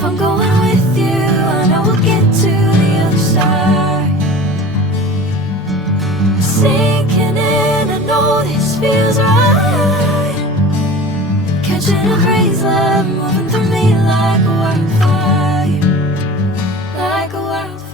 If I'm going with you, I know we'll get to the other side. Sinking in, I know this feels right. Catching a breeze, love moving through me like a wildfire, like a wildfire.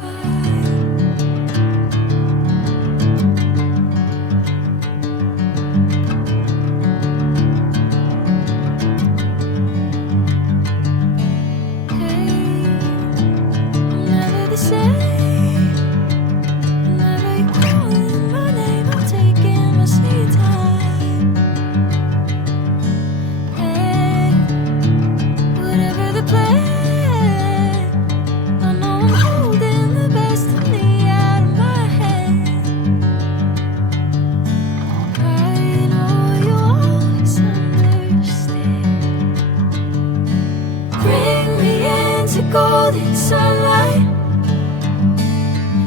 Golden sunlight.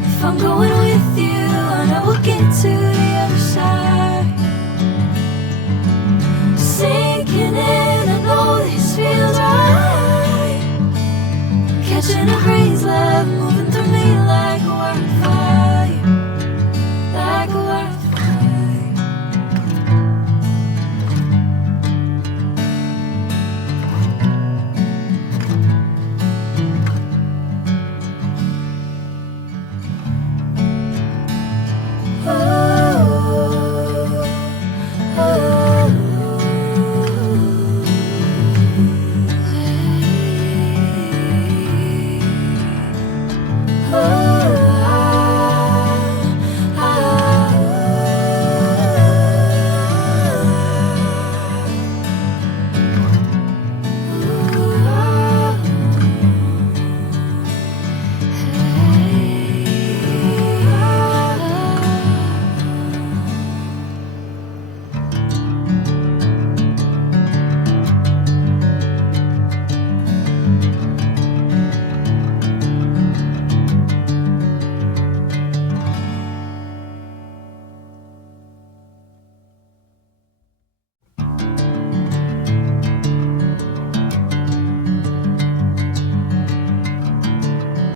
If I'm going with you, I know we'll get to the other side. Sinking in, I know this feels right.